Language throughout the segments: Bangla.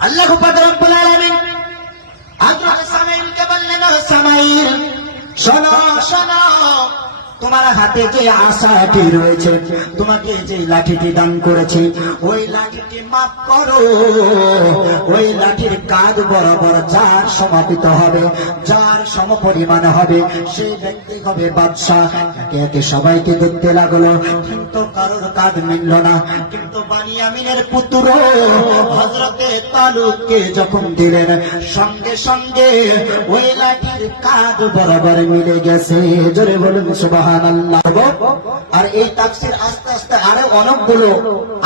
আল্লাহ রব্বুল আলামিন। হযরত সামাইলকে বললেন সামাইল শোনো শোনো। তোমার হাতে যে আশাটি রয়েছে, তোমাকে যে লাঠিটি দান করেছি, ওই লাঠিটি মাফ করো। ওই লাঠির কাজ বরাবর যার সমাপিত হবে, যার সম পরিমাণ হবে, সেই ব্যক্তি হবে বাদশাহ। একে একে সবাইকে দেখতে লাগল, কিন্তু কারোর কাজ মিলল না। কিন্তু বানিয়ামিনের পুত্র হজরতে তালুককে যখন দিলেন, সঙ্গে সঙ্গে ওই লাঠির কাজ বরাবর মিলে গেছে। জোরে বলুন আর এই তাকসির আস্তে আস্তে আরও অনেকগুলো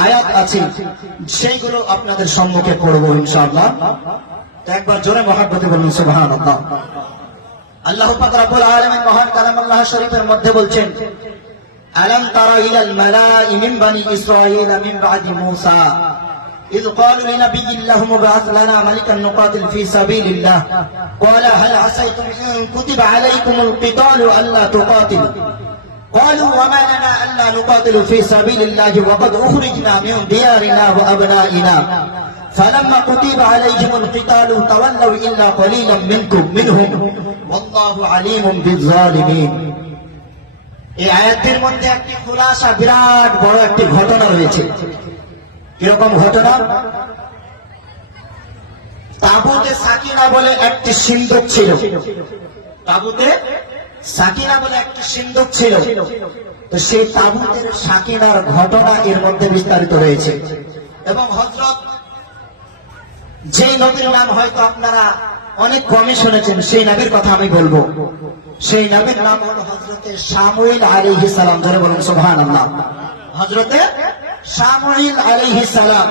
আয়াত আছে, সেইগুলো আপনাদের সম্মুখে পড়ব ইনশাআল্লাহ। একবার জোরে মহাব্বতি বলুন সুবাহান আল্লাহ আল্লাহ পাক মহান কালাম আল্লাহ শরীফের মধ্যে বলছেন, আলম তারা ইলাল মালাঈ মিন বানি ইসরাঈল মিন বাদি মূসা? إذ قالوا لنبي لهم ابعث لنا ملكا نقاتل في سبيل الله قال هل عسيتم إن كتب عليكم القتال ألا تقاتلوا قالوا وما لنا ألا نقاتل في سبيل الله وقد أخرجنا من ديارنا وأبنائنا فلما كتب عليهم القتال تولوا إلا قليلا منكم منهم والله عليم بالظالمين এই আয়াতের মধ্যে একটি খুলাসা বিরাট বড় একটি ঘটনা রয়েছে কীরকম ঘটনা? তাবুতে সাকিনা বলে একটি সিন্ধুক ছিল। তাবুতে সাকিনা বলে একটি সিন্ধুক ছিল। তো সেই তাবুতের সাকিনার ঘটনা এর মধ্যে বিস্তারিত রয়েছে। এবং হজরত যে নবীর নাম হয়তো আপনারা অনেক কমে শুনেছেন, সেই নবীর কথা আমি বলব। সেই নবীর নাম হলো হজরতে সামুইল আলাইহি সালাম ধরে বলুন সুবহান আল্লাহ হজরতে সামুইল সালাম।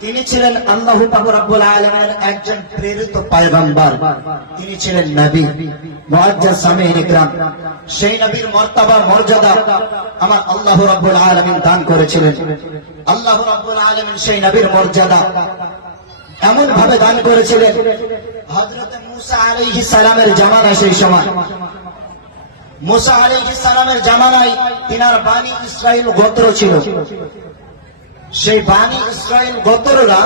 তিনি ছিলেন আল্লাহ রব্বুল আলামিনের একজন প্রেরিত পয়গম্বর। তিনি ছিলেন নবী, মুআজ্জাজ সামিন ইকরাম। সেই নবীর মর্তবা, মর্যাদা আমার আল্লাহ রাব্বুল আলামিন দান করেছিলেন। আল্লাহ রাব্বুল আলামিন সেই নবীর মর্যাদা এমন ভাবে দান করেছিলেন হজরত মুসা আলাইহিস সালামের জামানা সেই সময়। মুসা আলাইহিস সালামের জামানায় তিনার বাণী ইসরায়েল গোত্র ছিল। সেই বাণী ইসরায়েল গোত্ররা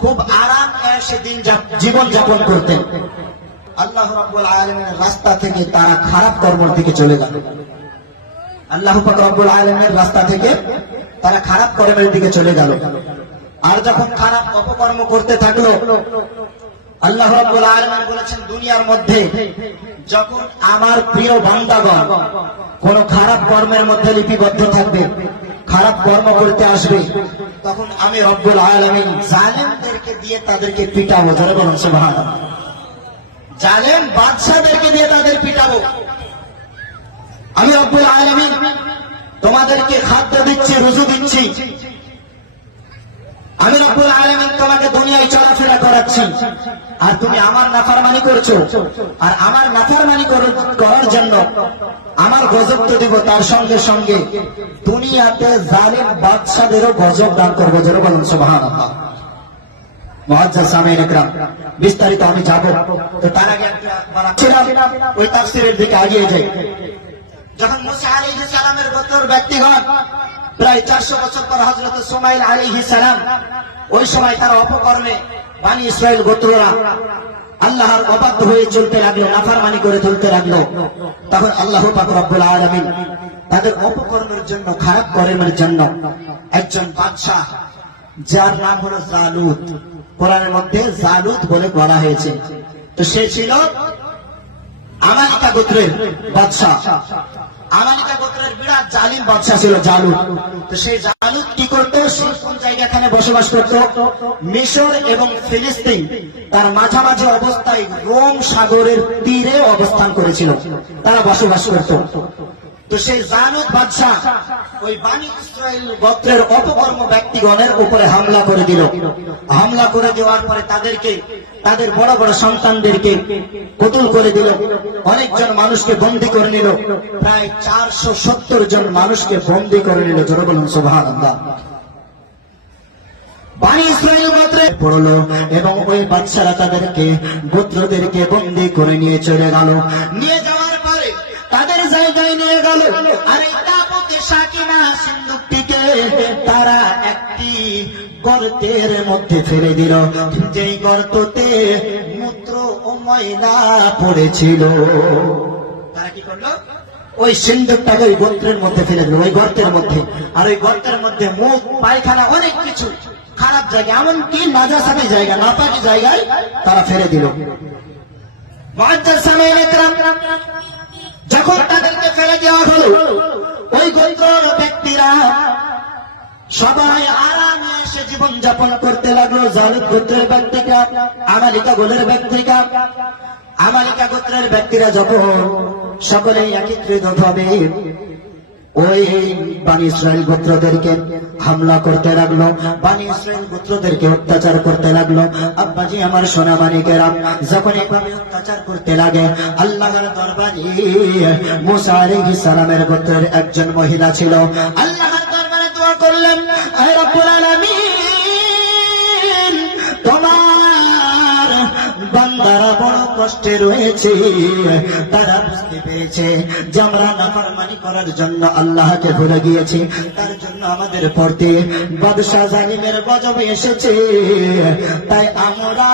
খুব আরাম সে দিন জীবন যাপন করতেন। আল্লাহ রাব্বুল আলামিনের রাস্তা থেকে তারা খারাপ কর্মের দিকে চলে গেল। আল্লাহ রব্বুল আলামিনের রাস্তা থেকে তারা খারাপ কর্মের দিকে চলে গেল। আর যখন খারাপ অপকর্ম করতে থাকল, আল্লাহ রাব্বুল আলামিন বলেছেন, দুনিয়ার মধ্যে যখন আমার প্রিয় বান্দাগণ কোন খারাপ কর্মের মধ্যে লিপিবদ্ধ থাকবে খারাপ কর্ম করতে আসবে। তখন আমি রব্বুল আলমিন জালেমদেরকে দিয়ে তাদেরকে পিটাবো। যারা বলুন, সুবহানাল্লাহ। জালেম বাদশাদেরকে দিয়ে তাদের পিটাবো। আমি রব্বুল আলমিন তোমাদেরকে খাদ্য দিচ্ছি, রুজু দিচ্ছি। আমি রব্বুল আলামিন তোমাকে দুনিয়ায় চলাফেরা করাচ্ছি। আর তুমি আমার নাফরমানি করছ। আর আমার নাফরমানি কর- করার জন্য আমার গজব তো দিব তার সঙ্গে সঙ্গে। দুনিয়াতে জালিম বাদশাদেরও গজব দান করব যেন বলুন, সুবহানাল্লাহ। মহাজ্জাজ সামিন ইকরাম, বিস্তারিত আমি যাব। তো তার আগে ছিলাম ওই তাফসীরের দিকে এগিয়ে যাই। যখন মুসা আলাইহিস সালামের গোত্র ব্যক্তিগণ প্রায় চারশো বছর পর হজরত সুমাইল আলাইহিস সালাম, ওই সময় তারা অপকর্মে বানি ইসরায়েল গোত্ররা আল্লাহর অবাধ্য হয়ে চলতে লাগল, নাফারমানি করে চলতে লাগল। তখন আল্লাহ রব্বুল আলামিন তাদের অপকর্মের জন্য, খারাপ কর্মের জন্য একজন বাদশাহ, যার নাম হলো জালুত কোরআনের মধ্যে জালুত বলে বলা হয়েছে। তো সে ছিল আমানিকা গোত্রের বাদশাহ। গোত্রের বিরাট জালিম ছিল তো সেই কি করতো? বসবাস করতো? মিশর এবং ফিলিস্তিন তার মাঝামাঝি অবস্থায় রোম সাগরের তীরে অবস্থান করেছিল। তারা বসবাস করত। তো সেই জালুত বাদশাহ ওই বাণী ইসরায়েল গোত্রের অপকর্ম ব্যক্তিগণের উপরে হামলা করে দিল। হামলা করে দেওয়ার পরে তাদেরকে তাদের বড় বড় সন্তানদেরকে কতুল করে দিল, অনেকজন মানুষকে বন্দী করে নিল, প্রায় চারশো সত্তর জন মানুষকে বন্দী করে নিল, জোরে বলুন এবং ওই বাচ্চারা তাদেরকে, গোত্রদেরকে বন্দী করে নিয়ে চলে গেল। নিয়ে যাওয়ার পরে তাদের জায়গায় নিয়ে গেল। আর এই তাবুতে সাকিনা সিন্ধুকটিকে, তারা একটি গর্তের মধ্যে ফেলে দিল। যেই গর্ততে মূত্র ও ময়লা পড়েছিল। তারা কি করল? ওই সিন্ধুকটাকে ওই গর্তের মধ্যে ফেলে দিল, ওই গর্তের মধ্যে। আর ওই গর্তের মধ্যে মুখ, পায়খানা, অনেক কিছু। খারাপ জায়গা, এমনকি নাজাসানি জায়গা, নাপাকি জায়গায় তারা ফেলে দিল। যখন তাদেরকে ফেলে দেওয়া হলো, ওই গোত্র ব্যক্তিরা সবাই আরামে এসে জীবন যাপন করতে লাগল জালিদ গোত্রের ব্যক্তিরা আমালিকা গোলের ব্যক্তিরা আমালিকা গোত্রের ব্যক্তিরা যখন সকলেই একত্রিত ভাবে ওই বানি ইসরায়েল গোত্রদেরকে হামলা করতে লাগল বানি ইসরায়েল গোত্রদেরকে অত্যাচার করতে লাগল, আব্বাজি আমার সোনা মানিকেরা যখন এভাবে অত্যাচার করতে লাগে, আল্লাহর দরবারে মুসা সালামের গোত্রের একজন মহিলা ছিল। আল্লাহর আয় তোমার বান্দারা বড় কষ্টে রয়েছে, তারা বুঝতে পেরেছে যে আমরা নাফরমানি করার জন্য আল্লাহকে ভুলে গিয়েছি। তার জন্য আমাদের পড়তে বাদশাহ জালিমের গজব এসেছে। তাই আমরা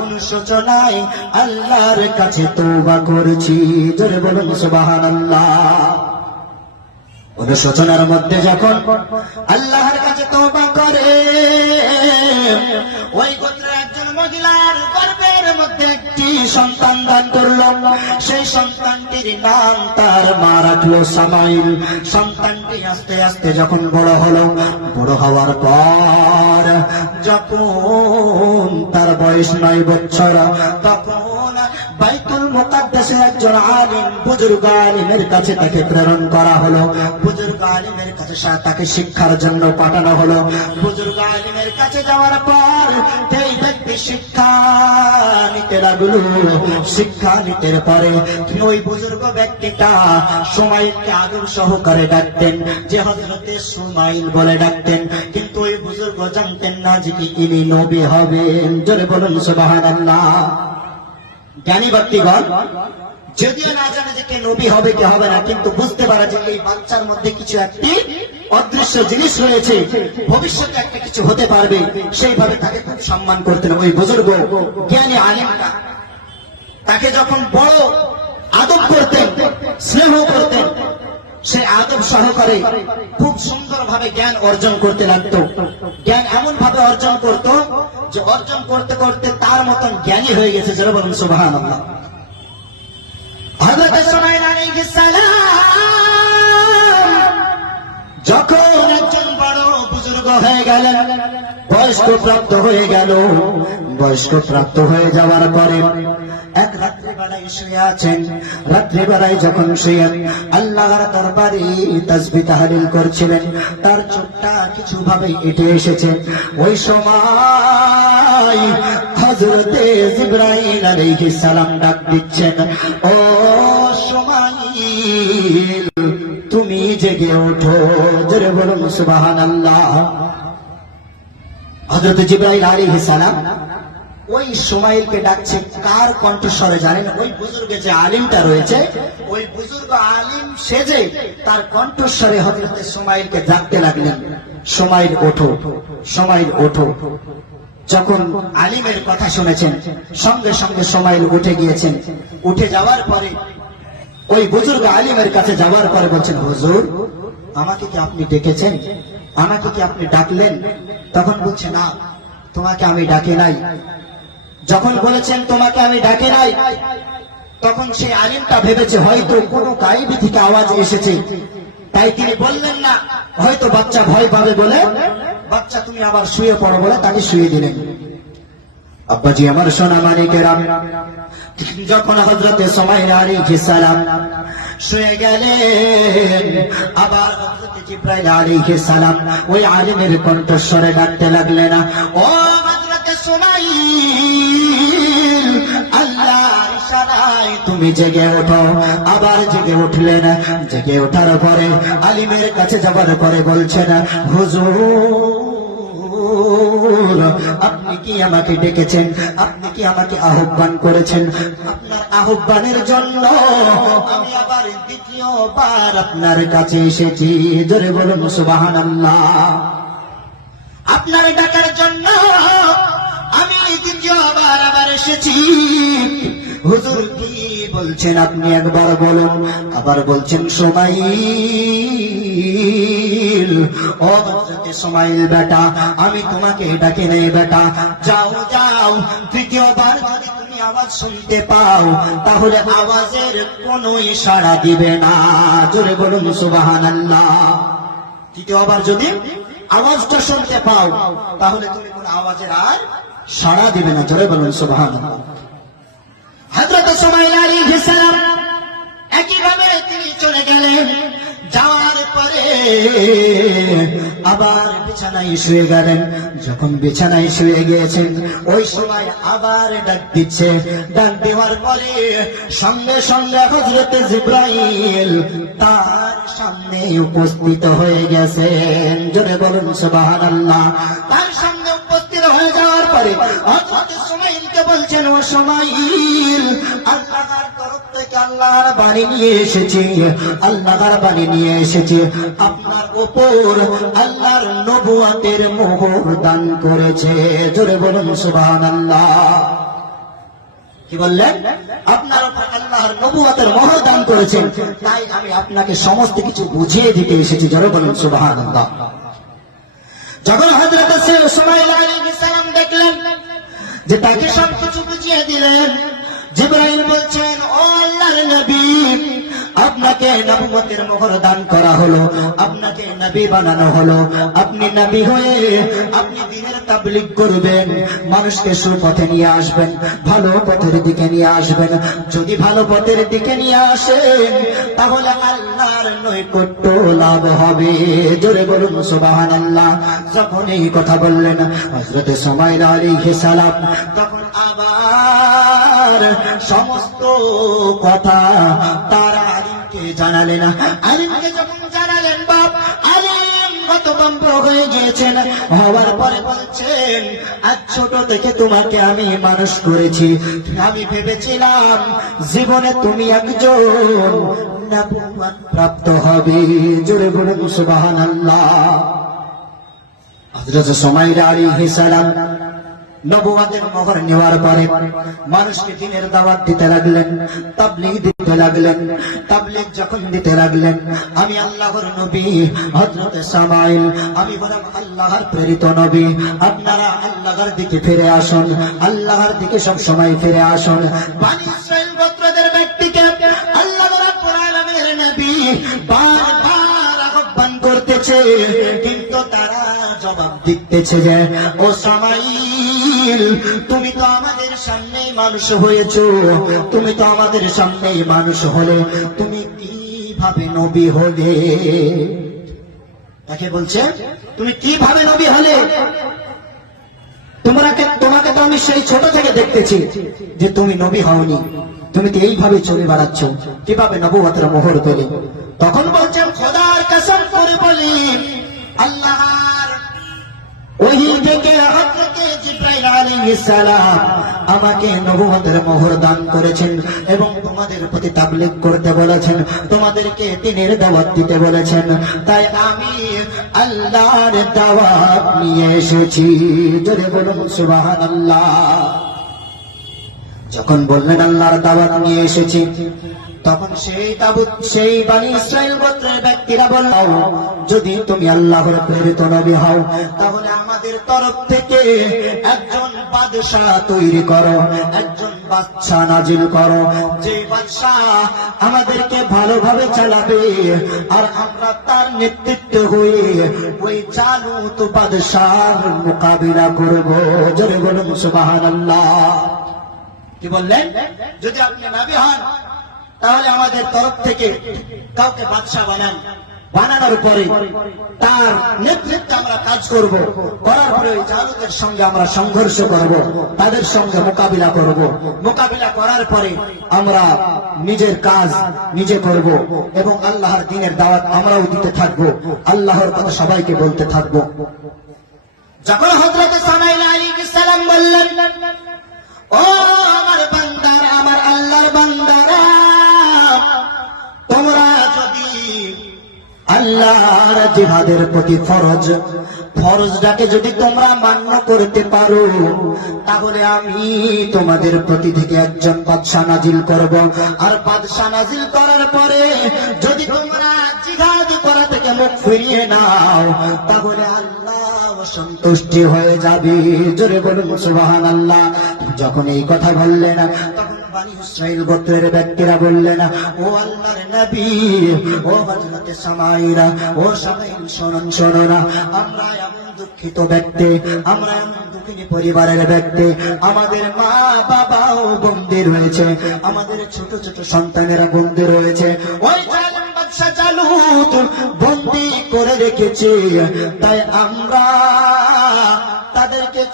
অনুশোচনায় আল্লাহর কাছে তওবা করছি। জোরে বলুন সুবহানাল্লাহ। অনুশোচনার মধ্যে যখন আল্লাহর কাছে তোমা করে ওই গোত্রের মহিলার গর্ভের মধ্যে একটি সন্তান দান করল সেই সন্তানটির নাম তার মা সামাইল। সন্তানটি আস্তে আস্তে যখন বড় হলো, বড় হওয়ার পর যখন তার বয়স নয় বছর, তখন বাইতুল একজন আলিম বুজুর্গ আলিমের কাছে তাকে প্রেরণ করা হলো। বুজুর্গ আলিমের কাছে তাকে শিক্ষার জন্য পাঠানো হলো। বুজুর্গ আলিমের কাছে যাওয়ার পর শিক্ষা নিতে লাগল, শিক্ষা নিতে পরে। ওই বুজুর্গ ব্যক্তিটা সুমাইলকে আদর সহকারে ডাকতেন, যে হজরতে সুমাইল বলে ডাকতেন। কিন্তু ওই বুজুর্গ জানতেন না যে কি নবী হবেন। জোরে বলুন জ্ঞানী ব্যক্তিগণ, যদিও না জানে যে কে নবী হবে, কে হবে না, কিন্তু বুঝতে পারে যে এই বাচ্চার মধ্যে কিছু একটি অদৃশ্য জিনিস রয়েছে। ভবিষ্যতে একটা কিছু হতে পারবে। সেইভাবে তাকে খুব সম্মান করতেন ওই বুজুর্গ, জ্ঞানী আলিমটা। তাকে যখন বড় আদব করতেন, স্নেহ করতেন, সে আদব সহকারে খুব সুন্দরভাবে জ্ঞান অর্জন করতে লাগতো। জ্ঞান এমন ভাবে অর্জন করত যে অর্জন করতে করতে তার মতন জ্ঞানী হয়ে গেছে। যেন বলুন সুবাহান হযরত সুমাইল আলাইহিস সালাম যখন একজন বড় বুজুর্গ হয়ে গেলেন, বয়স্ক প্রাপ্ত হয়ে গেল। বয়স্ক প্রাপ্ত হয়ে যাওয়ার পরে এক রাত্রিবেলায় শুয়ে আছেন। রাত্রিবেলায় যখন শুয়ে আল্লাহর দরবারে তাসবি তাহলিল করছিলেন, তার চোখটা কিছু ভাবে এটে এসেছে। ওই সময় হজরতে জিব্রাইল আলাইহিস সালাম ডাক দিচ্ছেন, ও সমাইল তুমি জেগে ওঠো, জোরে বলুন সুবহানাল্লাহ। হযরত জিবরাইল আলাইহিস সালাম ওই সুমাইলকে ডাকছে, কার কণ্ঠস্বরে জানেন? ওই বুজুর্গে যে আলিমটা রয়েছে, ওই বুজুর্গ আলিম সেজে তার কণ্ঠস্বরে হযরত সুমাইলকে ডাকতে লাগলেন। সুমাইল, ওঠো সুমাইল, ওঠো। যখন আলিমের কথা শুনেছেন, সঙ্গে সঙ্গে সুমাইল উঠে গিয়েছেন। উঠে যাওয়ার পরে ওই বুজুর্গ আলিমের কাছে যাওয়ার পরে বলছেন, হুজুর, আমাকে কি আপনি ডেকেছেন? আমাকে কি আপনি ডাকলেন? তখন বলছে, না, তোমাকে আমি ডাকে নাই। যখন বলেছেন, তোমাকে আমি ডাকে নাই? তখন সেই আলিমটা ভেবেছে, হয়তো কোনো গাইবি থেকে আওয়াজ এসেছে। তাই তিনি বললেন, না, হয়তো বাচ্চা ভয় পাবে বলে, বাচ্চা তুমি আবার শুয়ে পড়ো বলে তাকে শুয়ে দিলেন। আব্বাজি, আমার সোনা মানিকেরাম যখন হজরতে সময় আলাইহিস সালাম শুয়ে গেলেন, আবার জিব্রাইল সালাম ওই আলিমের কণ্ঠস্বরে ডাকতে ও হজরতে আল্লাহর ইশারায় তুমি জেগে ওঠো। আবার জেগে উঠলেন। জেগে ওঠার পরে আলিমের কাছে যাবার পরে বলছেন, হুজুর আপনি কি আমাকে ডেকেছেন? আপনি কি আমাকে আহ্বান করেছেন? আপনার আহ্বানের জন্য আমি আবার দ্বিতীয়বার আপনার কাছে এসেছি। জোরে বলুন, সুবহানাল্লাহ। আপনার ডাকার জন্য আমি দ্বিতীয়বার আবার এসেছি। হুজুর কি বলছেন আপনি একবার বলুন? আবার বলছেন সবাই ও হযরতে সুমাইল বেটা, আমি তোমাকে ডাকে নেই বেটা। যাও যাও, তৃতীয়বার তুমি আওয়াজ শুনতে পাও, তাহলে তুমি আওয়াজের আর সাড়া দিবে না। বলুন একইভাবে তিনি চলে গেলেন। পরে আবার বিছানায় শুয়ে গেলেন। যখন বিছানায় শুয়ে গিয়েছেন, ওই সময় আবার ডাক দিচ্ছে। ডাক দেওয়ার পরে সঙ্গে সঙ্গে হজরতে জিব্রাইল তার সামনে উপস্থিত হয়ে গেছেন। জোরে বলুন, সুবহানাল্লাহ। তার সামনে উপস্থিত হয়ে যাওয়ার পরে হযরত সুমাইলকে বলছেন, ও সুমাইল আল্লাহর বাণী নিয়ে এসেছি আল্লাহর বাণী নিয়ে এসেছি। আপনার উপর আল্লাহর নবুয়াতের মোহর দান করেছে। জোরে বলুন কি বললেন? আপনার আল্লাহর নবুয়াতের মোহর দান করেছেন তাই আমি আপনাকে সমস্ত কিছু বুঝিয়ে দিতে এসেছি। জোরে বলুন, সুবহানাল্লাহ। যখন সুমাইল আলাইহিস সালাম দেখলেন যে তাকে সবকিছু বুঝিয়ে দিলেন। জিব্রাহিম বলছেন ও আল্লাহর নবী আপনাকে নবুয়তের মোহর দান করা হলো, আপনাকে নবী বানানো হলো। আপনি নবী হয়ে আপনি দিনের তাবলিগ করবেন, মানুষকে সুপথে নিয়ে আসবেন, ভালো পথের দিকে নিয়ে আসবেন। যদি ভালো পথের দিকে নিয়ে আসেন, তাহলে আল্লাহর নৈকট্য লাভ হবে। জোরে বলুন, সুবহানাল্লাহ। যখন এই কথা বললেন হযরত সুমাইল আলাইহিস সালাম, তখন আবার সমস্ত কথা তার জানালেন, আলিমকে যখন জানালেন বাপ, আলিম হতভম্ব হয়ে গিয়েছেন। হওয়ার পরে বলছেন, আজ ছোট থেকে তোমাকে আমি মানুষ করেছি। আমি ভেবেছিলাম জীবনে তুমি একজন প্রাপ্ত হবে। জোরে বলুন, সুবহানাল্লাহ। হযরত সুমাইল আলাইহিস সালাম নবুয়াতের মোহর নেওয়ার পরে মানুষকে দিনের দাওয়াত দিতে লাগলেন, তাবলিগ দিতে লাগলেন, তাবলিগ যখন দিতে লাগলেন, আমি আল্লাহর নবী, হযরত সামাইল আমি বললাম আল্লাহর প্রেরিত নবী। আপনারা আল্লাহর দিকে ফিরে আসুন, আল্লাহর দিকে সব সময় ফিরে আসুন। করতেছে, কিন্তু তারা জবাব দিতেছে যে, ও সামাইল তুমি তো আমাদের সামনে মানুষ হয়েছো। তুমি তো আমাদের সামনে মানুষ হলে তুমি কীভাবে নবী হলে? তাকে বলছে? তুমি কীভাবে নবী হলে? তোমাকে তোমাকে তো আমি সেই ছোট থেকে দেখতেছি যে তুমি নবী হওনি। তুমি তো এইভাবে চলে বেড়াচ্ছ। কীভাবে নবুয়তের মোহর পেলে তখন বলছেন খোদার কসম করে বলি আল্লাহর ওহি থেকে আমাকে নবুয়তের মোহর দান করেছেন এবং তোমাদের প্রতি তাবলীগ করতে বলেছেন, তোমাদেরকে দিনের দাওয়াত দিতে বলেছেন। তাই আমি আল্লাহর দাওয়াত নিয়ে এসেছি। জোরে বলুন, সুবহানাল্লাহ। যখন বললেন আল্লাহর দাওয়াত নিয়ে এসেছি তখন সেই তাবুত, সেই বানি ইসরায়েল গোত্রের ব্যক্তিরা বলল যদি তুমি আল্লাহর প্রেরিত নবী হও, তাহলে আমাদের তরফ থেকে একজন বাদশাহ তৈরি করো, একজন বাদশাহ নাজিল করো। যে বাদশাহ আমাদেরকে ভালোভাবে চালাবে, আর আমরা তার নেতৃত্ব হয়ে ওই চালু তো বাদশাহর মোকাবিলা করব। জোরে বলুন, সুবহানাল্লাহ। কি বললেন? যদি আপনি নবী হন তাহলে আমাদের তরফ থেকে কাউকে বাদশাহ বানান, বানানোর পরে তার নেতৃত্বে আমরা কাজ করব, করার পরে ওই জালুদের সঙ্গে আমরা সংঘর্ষ করব, তাদের সঙ্গে মোকাবিলা করব। মোকাবিলা করার পরে আমরা নিজের কাজ নিজে করব এবং আল্লাহর দিনের দাওয়াত আমরাও দিতে থাকব, আল্লাহর কথা সবাইকে বলতে থাকব। যখন হজরত সালাম বললেন, ও আমার তোমরা যদি আল্লাহর জিহাদের প্রতি ফরজ, ফরজটাকে যদি তোমরা মান্য করতে পারো, তাহলে আমি তোমাদের প্রতি থেকে একজন বাদশা নাজিল করব। আর বাদশা নাজিল করার পরে যদি তোমরা জিহাদ করা থেকে মুখ ফিরিয়ে নাও, তাহলে আল্লাহ সন্তুষ্টি হয়ে যাবে। জোরে বলুন সুবাহান আল্লাহ যখন এই কথা বললেন, তখন বানি গোত্রের ব্যক্তিরা বললেন, ও আল্লাহর নবী, ও হযরতে সামাইরা, ও সামাইল, শোনন শোননা আমরা এমন দুঃখিত ব্যক্তি, আমরা পরিবারের ব্যক্তি। আমাদের মা বাবাও বন্দী রয়েছে, আমাদের ছোট ছোট সন্তানেরা বন্দী রয়েছে। ওই বন্দী করে রেখেছে। তাই আমরা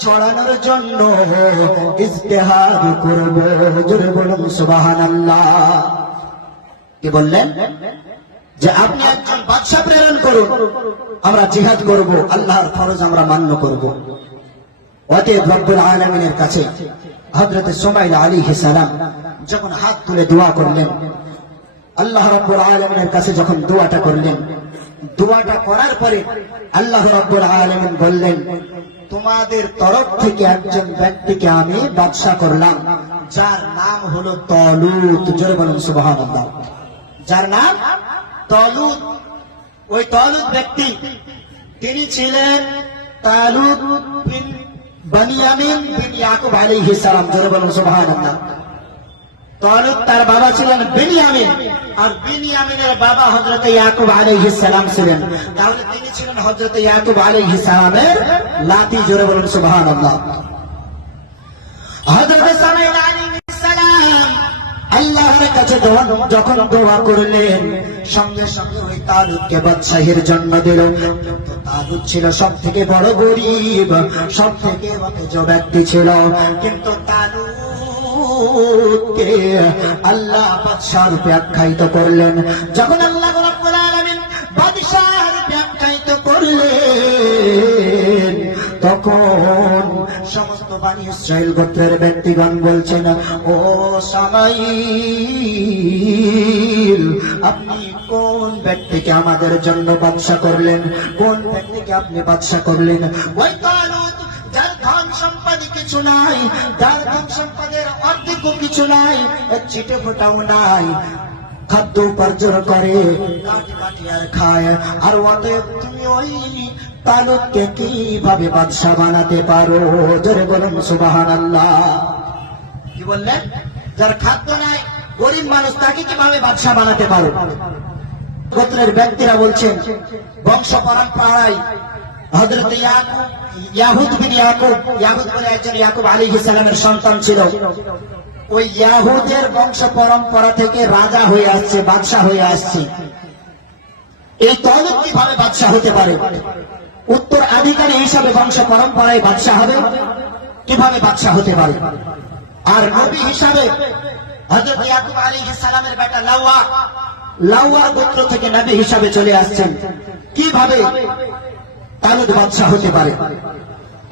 ছড়ানোর জন্য ইস্তেহার করব। জোরে বলুন, সুবহানাল্লাহ। কি বললেন? যে আপনি একজন বাদশা প্রেরণ করুন, আমরা জিহাদ করব, আল্লাহর ফরজ আমরা মান্য করব। অতএব রব্বুল আলমিনের কাছে হজরত সোমাইল আলী সালাম যখন হাত তুলে দোয়া করলেন, আল্লাহ রব্বুল আলমিনের কাছে যখন দোয়াটা করলেন, দোয়াটা করার পরে আল্লাহ রব্বুল আলমিন বললেন তোমাদের তরফ থেকে একজন ব্যক্তিকে আমি বাদশা করলাম, যার নাম হলো তলুত। জোরে বলুন সুবাহ যার নাম? তলুত। ওই তলুত ব্যক্তি, তিনি ছিলেন তালুত বিন বানিয়ামিন বিন ইয়াকুব আলাইহিস সালাম। জোরে বলুন, সুবহানাল্লাহ। তলুত তার বাবা ছিলেন বিনিয়ামিন। আর বিনিয়ামিনের বাবা হযরত ইয়াকুব আলাইহিস সালাম ছিলেন। তাহলে তিনি ছিলেন হযরত ইয়াকুব আলাইহিস সালামের লাতি জোরে বলুন সামাইল আলাইহিস আল্লাহর কাছে যখন দোয়া করলেন, সঙ্গে সঙ্গে ওই তালুককে জন্ম দিল। তালুক ছিল সব থেকে বড় গরিব সব থেকে ব্যক্তি ছিল। কিন্তু আল্লাহ বাদশাহ রূপে আখ্যায়িত করলেন। যখন আল্লাহ বাদশাহ রূপে আখ্যায়িত করলেন, তখন সমস্ত বাণী ইসরায়েল গোত্রের ব্যক্তিগণ বলছেন, ও সামাইল আপনি কোন ব্যক্তিকে আমাদের জন্য বাদশা করলেন? কোন ব্যক্তিকে আপনি বাদশা করলেন? ওই যার ধন সম্পদ কিছু নাই যার ধন সম্পদের অর্ধেকও কিছু নাই চিটে ফোটাও নাই। খাদ্য উপার্জন করে আর খায়, আর অতএব তুমি ওই তালুককে কীভাবে বাদশা বানাতে পারো? জোরে বলুন সুবাহান আল্লাহ কি বললেন? যার খাদ্য নাই, গরিব মানুষ তাকে কীভাবে বাদশা বানাতে পারো? গোত্রের ব্যক্তিরা বলছেন, বংশ পরম্পরায় হজরত ইয়াকুব ইয়াহুদ বিন ইয়াকুব, ইয়াহুদ বলে একজন ইয়াকুব আলী সালামের সন্তান ছিল। ওই ইয়াহুদের বংশ পরম্পরা থেকে রাজা হয়ে আসছে, বাদশাহ হয়ে আসছে। এই তলব কীভাবে বাদশাহ হতে পারে? উত্তর আধিকারী হিসাবে বংশ পরম্পরায় বাদশাহ হবে। কীভাবে বাদশাহ হতে পারে? আর নবী হিসাবে হজরত ইয়াকুব আলী সালামের বেটা লাউয়া লাউয়া গোত্র থেকে নবী হিসাবে চলে আসছেন। কীভাবে? তালুদ বাদশাহ হতে পারে।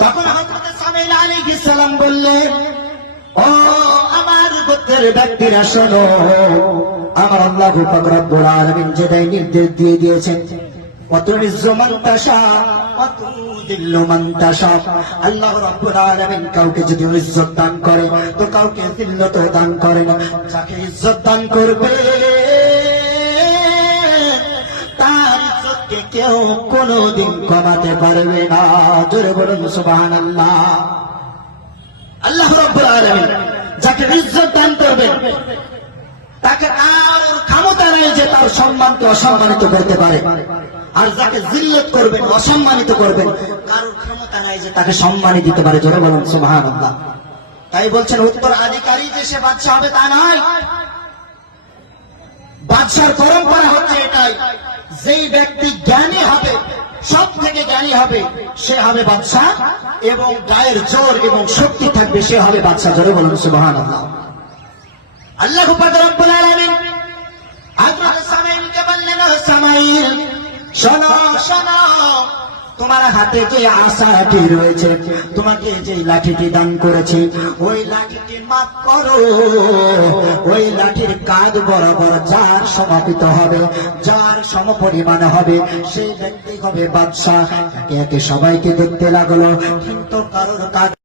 তখন হজরত সামিল আলী ও আমার গোত্রের ব্যক্তিরা, শোনো, আমার আল্লাহ পাক যেটাই নির্দেশ দিয়ে দিয়েছেন কাউকে যদি ইজ্জত দান করে, তো কাউকে দান করেন যাকে ইজ্জত দান করবে কেউ কোনোদিন কমাতে পারবে না। জোরে বলুন, সুবহানাল্লাহ। আল্লাহ যাকে ইজ্জত দান করবেন তাকে আর ক্ষমতা নেই যে তার সম্মানকে অসম্মানিত করতে পারে। আর যাকে জিল্লত করবেন, অসম্মানিত করবেন, কারোর ক্ষমতা নাই যে তাকে সম্মানি দিতে পারে। জোরে বলুন, সুবহানাল্লাহ। তাই বলছেন, উত্তর আধিকারী যে সে বাদশা হবে তা নয়। বাদশার পরম্পরা হচ্ছে যেই ব্যক্তি জ্ঞানী হবে সব থেকে জ্ঞানী হবে, সে হবে বাচ্চা এবং গায়ের জোর এবং শক্তি থাকবে, সে হবে বাচ্চা জোরে বলুন সুবহান আল্লাহ আল্লাহ রব্বুল সামাইল, শোনো শোনো। তোমার হাতে যে আশাটি রয়েছে, তোমাকে যে লাঠিটি দান করেছি, ওই লাঠিটি মাফ করো। ওই লাঠির কাজ বরাবর যার সমাপিত হবে, যার সম পরিমাণ হবে, সেই ব্যক্তি হবে বাদশাহ। একে একে সবাইকে দেখতে লাগল, কিন্তু কারোর কাজ